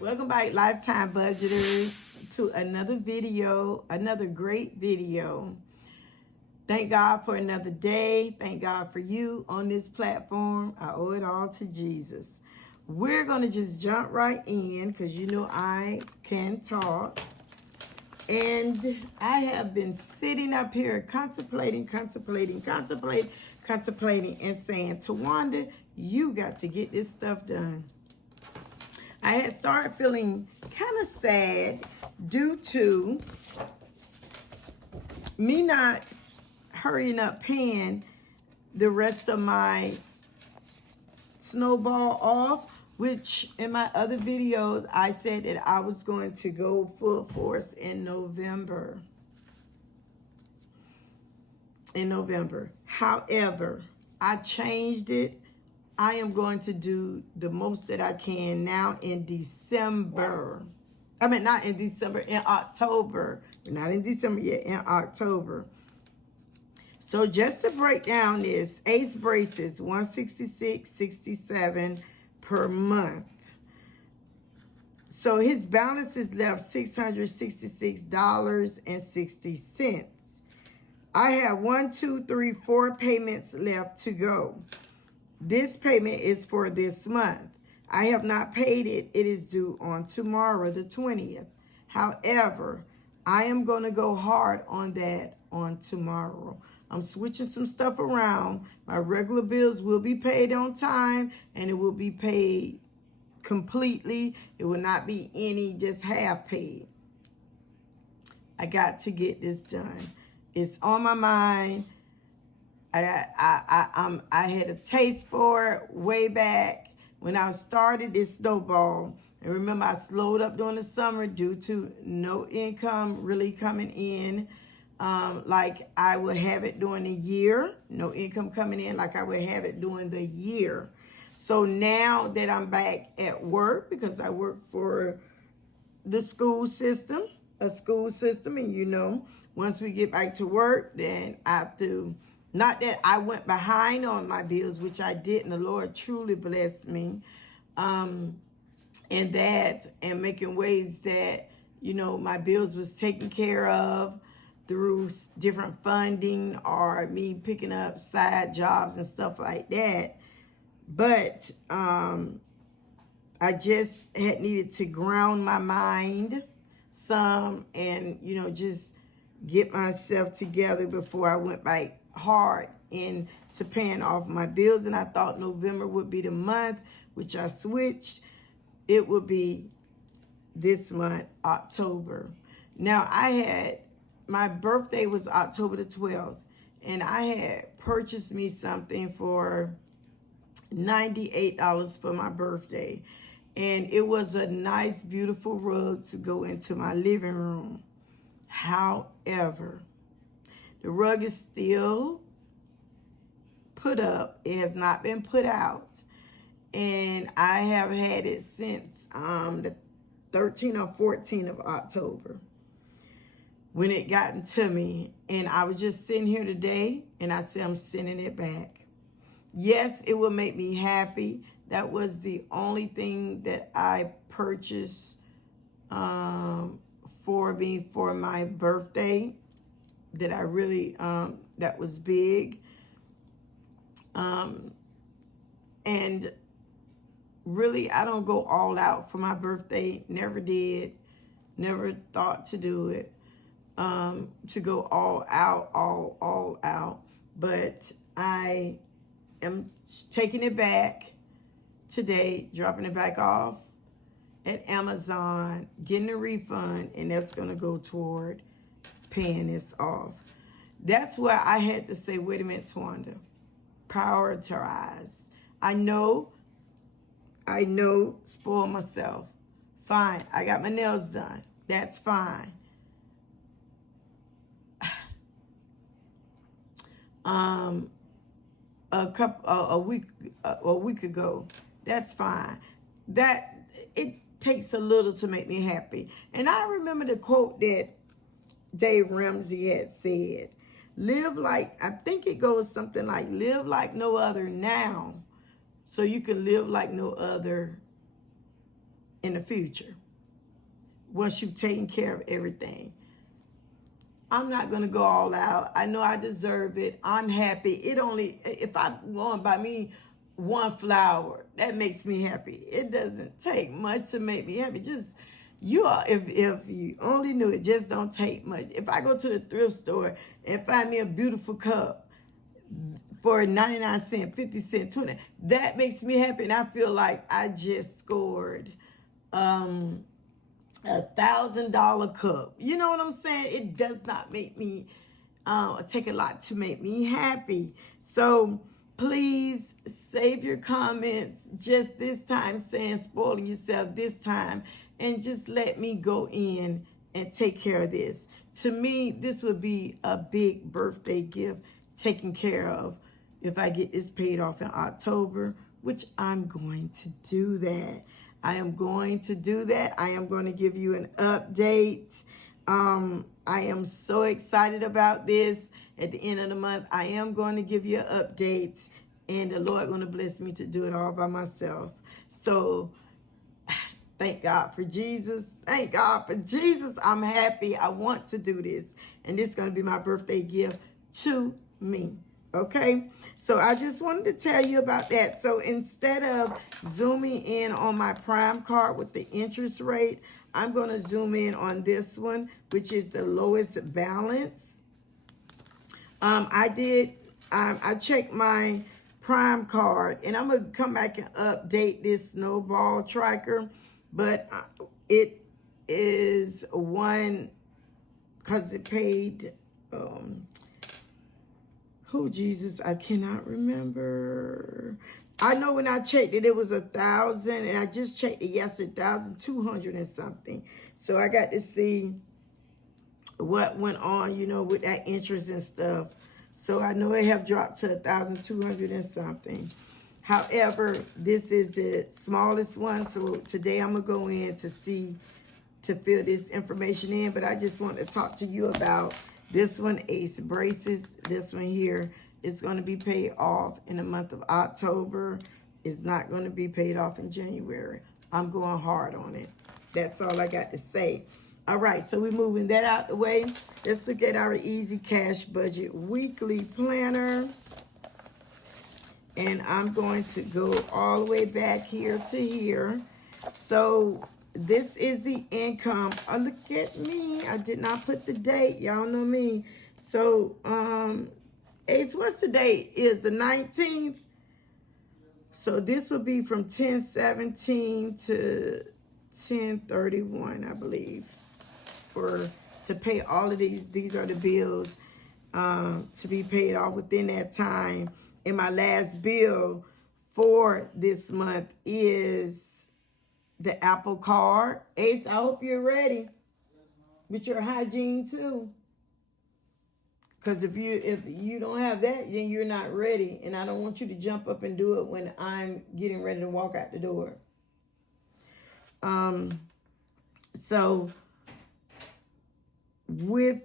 Welcome back, Lifetime Budgeters, to another video, another great video. Thank God for another day. Thank God for you on this platform. I owe it all to Jesus. We're going to just jump right in because you know I can talk. And I have been sitting up here contemplating, and saying, Towanda, you got to get this stuff done. I had started feeling kind of sad due to me not hurrying up paying the rest of my snowball off, which in my other videos, I said that I was going to go full force in November. However, I changed it. I am going to do the most that I can now in December. I mean, not in December, in October. We're not in December yet, in October. So just to break down this, Ace braces, $166.67 per month. So his balance is left $666.60. I have 4 payments left to go. This payment is for this month. I have not paid it. It is due on tomorrow, the 20th. However, I am going to go hard on that on tomorrow. I'm switching some stuff around. My regular bills will be paid on time, and it will be paid completely. It will not be any just half paid. I got to get this done. It's on my mind. I had a taste for it way back when I started this snowball. And remember, I slowed up during the summer due to no income really coming in. Like I would have it during the year. No income coming in like I would have it during the year. So now that I'm back at work, because I work for the school system, and you know, once we get back to work, then I have to... Not that I went behind on my bills, which I didn't. The Lord truly blessed me in that, and making ways that, you know, my bills was taken care of through different funding or me picking up side jobs and stuff like that. But I just had needed to ground my mind some and, you know, just get myself together before I went back hard into paying off my bills. And I thought November would be the month, which I switched. It would be this month, October. Now, my birthday was October the 12th, and I had purchased me something for $98 for my birthday. And it was a nice, beautiful rug to go into my living room. However, the rug is still put up. It has not been put out. And I have had it since the 13th or 14th of October when it gotten to me. And I was just sitting here today and I said, I'm sending it back. Yes, it will make me happy. That was the only thing that I purchased for my birthday that I really, that was big. And really, I don't go all out for my birthday. Never did. Never thought to do it. To go all out. But I am taking it back today, dropping it back off at Amazon, getting a refund, and that's going to go toward paying this off. That's why I had to say, wait a minute, Towanda, prioritize. I know, spoil myself. Fine, I got my nails done. That's fine. A week ago, that's fine. That it takes a little to make me happy. And I remember the quote that Dave Ramsey had said, Live like, I think it goes something like, live like no other now, so you can live like no other in the future. Once you've taken care of everything. I'm not going to go all out. I know I deserve it. I'm happy. It only, if I want to buy me one flower, that makes me happy. It doesn't take much to make me happy. Just, you are, if you only knew it, just don't take much. If I go to the thrift store and find me a beautiful cup for 99 cents, 50 cents, 20, that makes me happy. And I feel like I just scored, $1,000 cup. You know what I'm saying? It does not make me take a lot to make me happy. So please save your comments just this time, saying spoiling yourself this time, and just let me go in and take care of this. To me, this would be a big birthday gift taken care of if I get this paid off in October, which I'm going to do that. I am going to do that. I am going to give you an update. I am so excited about this. At the end of the month, I am going to give you updates, and the Lord going to bless me to do it all by myself. So thank God for Jesus. Thank God for Jesus. I'm happy. I want to do this, and this is going to be my birthday gift to me. Okay, so I just wanted to tell you about that. So instead of zooming in on my Prime card with the interest rate, I'm going to zoom in on this one, which is the lowest balance. I checked my Prime card, and I'm going to come back and update this snowball tracker, but it is one, because it paid, Jesus, I cannot remember. I know when I checked it, it was 1,000, and I just checked it yesterday, 1,200 and something. So I got to see what went on, you know, with that interest and stuff. So I know it have dropped to 1,200 and something. However, this is the smallest one. So today I'm gonna go in to fill this information in. But I just want to talk to you about this one, Ace Braces. This one here is going to be paid off in the month of October. It's not going to be paid off in January. I'm going hard on it. That's all I got to say. All right, so we're moving that out the way. Let's look at our Easy Cash Budget Weekly Planner. And I'm going to go all the way back here to here. So this is the income. Oh, look at me. I did not put the date. Y'all know me. So, Ace, what's the date? Is the 19th. So this will be from 10/17 to 10/31, I believe, to pay all of these. These are the bills to be paid off within that time. And my last bill for this month is the Apple Card. Ace, I hope you're ready with your hygiene too. Because if you don't have that, then you're not ready. And I don't want you to jump up and do it when I'm getting ready to walk out the door. So with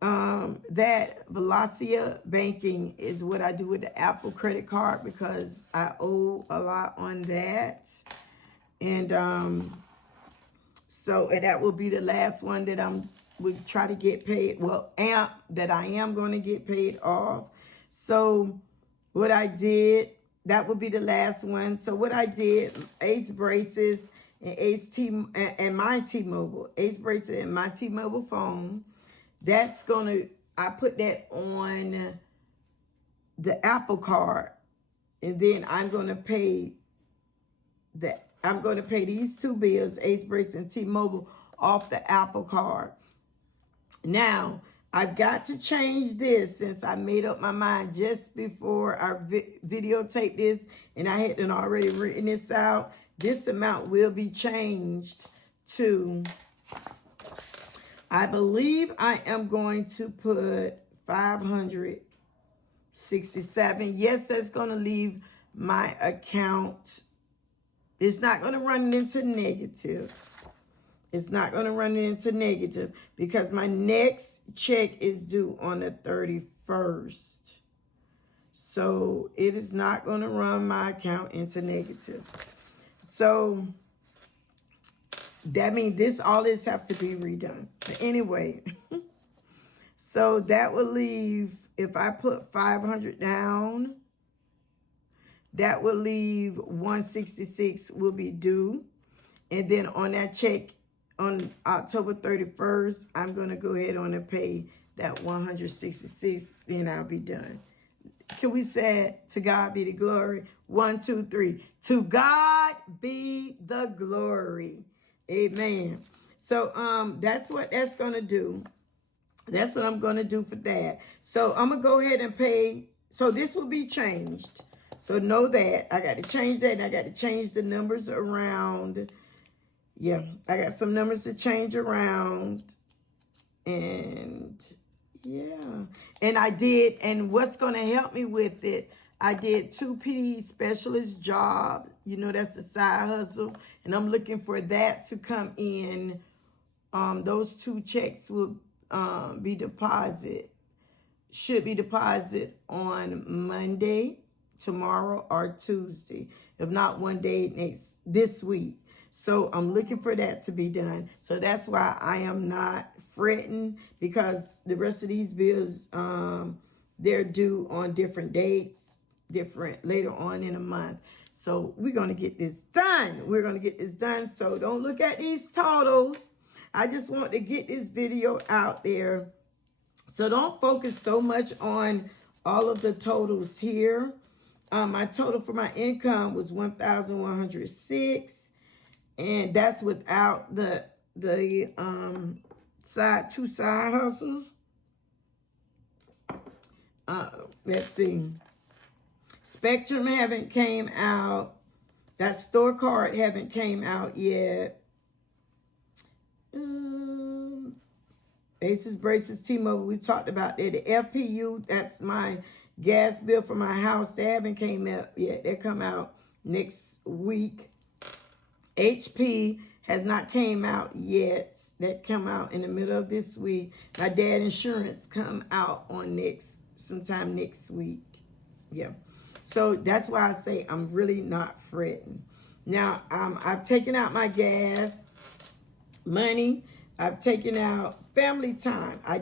that, Velocia Banking is what I do with the Apple credit card, because I owe a lot on that. And so that will be the last one that would try to get paid. Well, that I am going to get paid off. So what I did, that would be the last one. So what I did, Ace Braces and my T-Mobile, Ace Braces and my T-Mobile phone, I put that on the Apple Card, and then I'm going to pay these two bills, Ace Braces and T-Mobile, off the Apple Card. Now, I've got to change this, since I made up my mind just before I videotaped this, and I hadn't already written this out. This amount will be changed to, I believe I am going to put 567. Yes, that's going to leave my account. It's not going to run into negative. It's not going to run it into negative because my next check is due on the 31st. So it is not going to run my account into negative. So that means all this have to be redone. But anyway, so that will leave, if I put 500 down, that will leave 166 will be due. And then on that check on October 31st, I'm going to go ahead on and pay that 166. Then I'll be done. Can we say to God be the glory? 1, 2, 3. To God be the glory. Amen. So that's what that's going to do. That's what I'm going to do for that. So I'm going to go ahead and pay. So this will be changed. So know that. I got to change that. And I got to change the numbers around. Yeah, I got some numbers to change around. And yeah. And I did. And what's going to help me with it, I did 2 PD specialist job. You know, that's the side hustle. And I'm looking for that to come in. Those 2 checks will be deposited. Should be deposited on Monday, tomorrow, or Tuesday. If not, one day this week. So I'm looking for that to be done. So that's why I am not fretting, because the rest of these bills, they're due on different dates, later on in a month. So we're going to get this done. We're going to get this done. So don't look at these totals. I just want to get this video out there. So don't focus so much on all of the totals here. My total for my income was $1,106. And that's without the 2 side hustles. Let's see. Spectrum haven't came out. That store card haven't came out yet. Aces, braces, T-Mobile, we talked about that. The FPU, that's my gas bill for my house. They haven't came out yet. They come out next week. HP has not came out yet. That come out in the middle of this week. My dad insurance come out on sometime next week. Yeah. So that's why I say I'm really not fretting. Now, I've taken out my gas money. I've taken out family time. I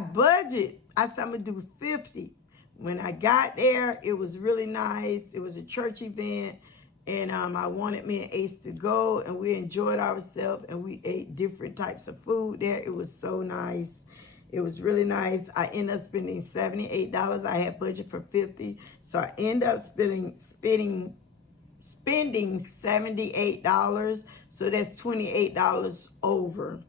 budget. I said I'm going to do 50. When I got there, it was really nice. It was a church event. And I wanted me and Ace to go. And we enjoyed ourselves. And we ate different types of food there. It was so nice. It was really nice. I ended up spending $78. I had budget for 50. So I ended up spending $78. So that's $28 over.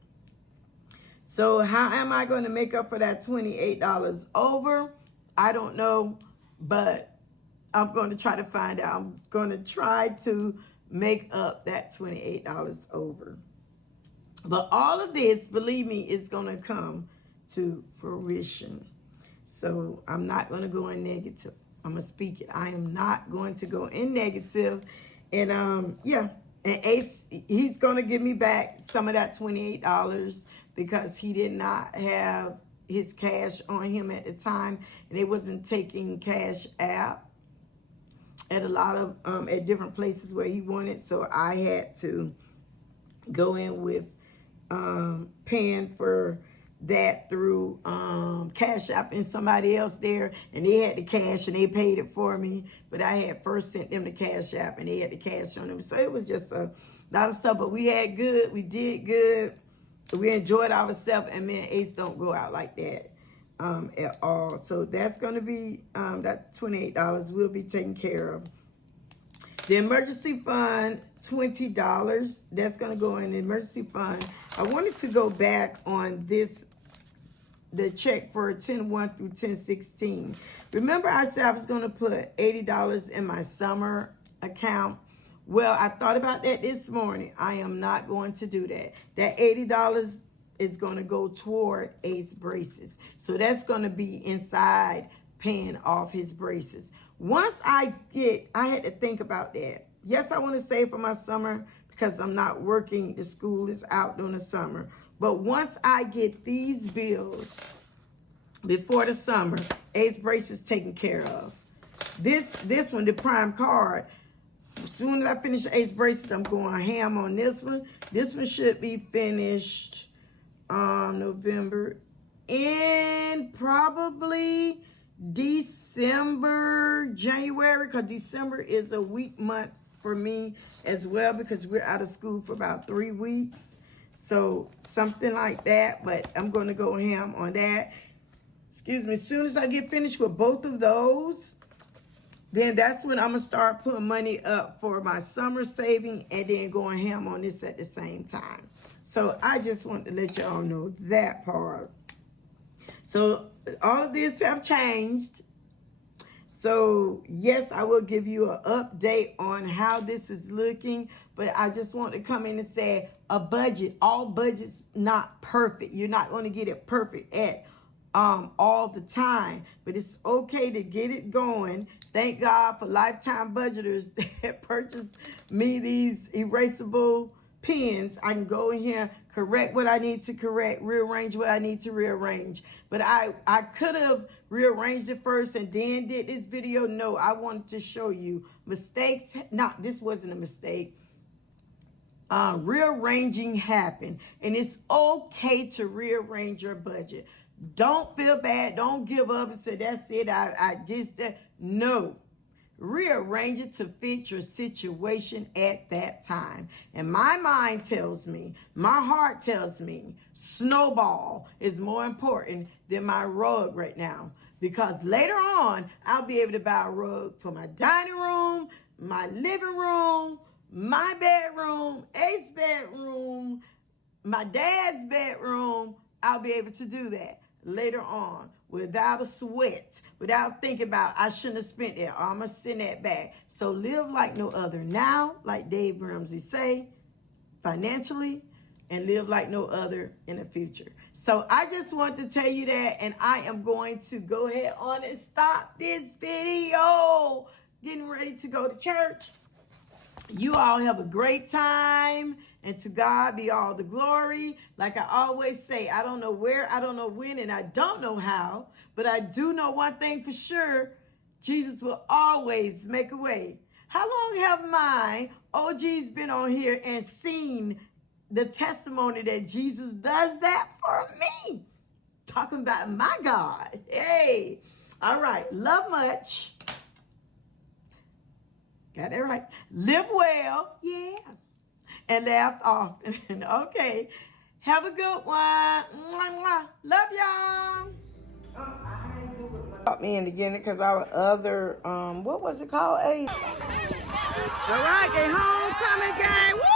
So how am I going to make up for that $28 over? I don't know, but I'm going to try to find out. I'm going to try to make up that $28 over. But all of this, believe me, is going to come to fruition. So I'm not going to go in negative. I'm going to speak it. I am not going to go in negative. And yeah. And Ace, he's going to give me back some of that $28 because he did not have his cash on him at the time. And they wasn't taking Cash App at a lot of, at different places where he wanted. So I had to go in with paying for that through Cash App and somebody else there, and they had the cash and they paid it for me, but I had first sent them the Cash App and they had the cash on them. So it was just a lot of stuff, but we did good, we enjoyed ourselves, and me and Ace don't go out like that at all. So that's going to be that $28 will be taken care of. The emergency fund, $20, that's going to go in the emergency fund. I wanted to go back on the check for 10/1 through 10/16. Remember I said I was going to put $80 in my summer account? Well, I thought about that this morning. I am not going to do that. That $80 is going to go toward Ace braces. So that's going to be inside paying off his braces. Once I had to think about that. Yes, I want to save for my summer because I'm not working. The school is out during the summer. But once I get these bills before the summer, Ace Brace is taken care of. This one, the prime card, as soon as I finish the Ace Braces, I'm going ham on this one. This one should be finished November in probably December, January, because December is a weak month for me as well because we're out of school for about 3 weeks. So something like that, but I'm going to go ham on that. Excuse me, as soon as I get finished with both of those, then that's when I'm going to start putting money up for my summer saving and then going ham on this at the same time. So I just want to let y'all know that part. So all of this have changed. So yes, I will give you an update on how this is looking, but I just want to come in and say a budget. All budgets not perfect. You're not going to get it perfect at all the time, but it's okay to get it going. Thank God for lifetime budgeters that purchased me these erasable pens. I can go in here, correct what I need to correct, rearrange what I need to rearrange. But I could have rearranged it first and then did this video. No, I wanted to show you mistakes. No, this wasn't a mistake. Rearranging happened, and it's okay to rearrange your budget. Don't feel bad. Don't give up and say, that's it. I just, no. Rearrange it to fit your situation at that time. And my mind tells me, my heart tells me, snowball is more important than my rug right now. Because later on, I'll be able to buy a rug for my dining room, my living room, my bedroom, Ace's bedroom, my dad's bedroom. I'll be able to do that later on without a sweat, without thinking about I shouldn't have spent it, or I'm going to send that back. So live like no other now, like Dave Ramsey say, financially, and live like no other in the future. So I just want to tell you that, and I am going to go ahead on and stop this video. Getting ready to go to church. You all have a great time, and to God be all the glory. Like I always say, I don't know where, I don't know when, and I don't know how, but I do know one thing for sure. Jesus will always make a way. How long have my OGs been on here and seen the testimony that Jesus does that for me? Talking about my God. Hey, all right, love much. Got that right. Live well, yeah, and laugh often. Okay, have a good one. Mwah, mwah. Love y'all. I had to do it. Got me in the beginning because our other, what was it called? All right, a homecoming game. Woo!